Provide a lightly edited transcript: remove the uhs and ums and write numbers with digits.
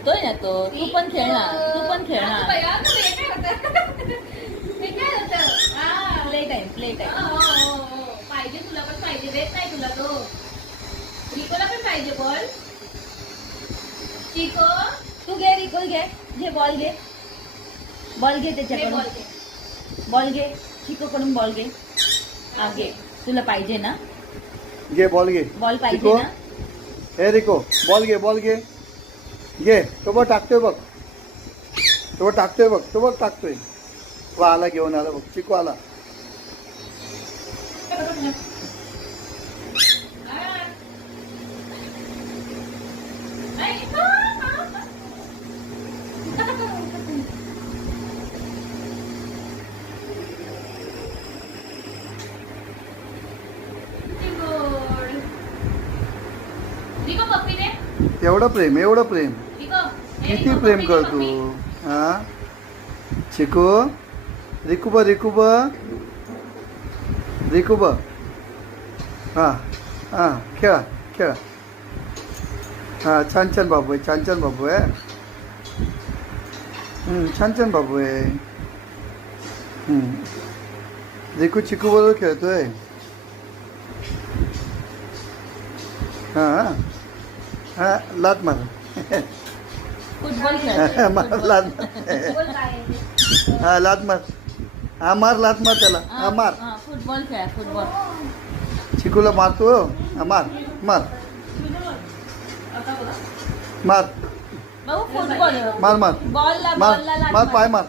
खेळतोय ना तो. तू पण खेळणार, तू पण खेळणार. Play time, play time. पाहिजे तुला पण पाहिजे. देत नाही तुला तो. रिकोला पण पाहिजे बॉल. चिको तू घे रिको, घे घे बॉल, घे बॉल, घे त्याच्याकडून बॉल घे. बॉल घे. चिको कडून बॉल घे. हा घे. तुला पाहिजे ना घे बॉल, घे बॉल पाहिजे रिको. ना. हे रिको बॉल घे, बॉल घे. घे तो बघ टाकतोय बघ. तो बघ टाकतोय बघ. तो बघ टाकतोय. वा आला, घेऊन आला बघ. चिको आला. रिको पप्पी दे. एवढं प्रेम, एवढं प्रेम. रिको किती प्रेम करतो हा चिकू. रिकूब, रिकूब, रिकूब. हा हा खेळा खेळा. हा छान छान बाबू आहे, छान छान बाबू आहे. छान छान बाबू आहे. रिकू चिकू बरोबर खेळतोय. हा हा लात मार. फुटबॉल खेळतोय. मार लात मार. हा लात मार. हा मार लात मार त्याला. हा मार. फुटबॉल खेळा, फुटबॉल. चिकूला मारतो. हा मार मार मार भाऊ फुटबॉल मार मार बॉलला मार बॉलला मार पाय मार.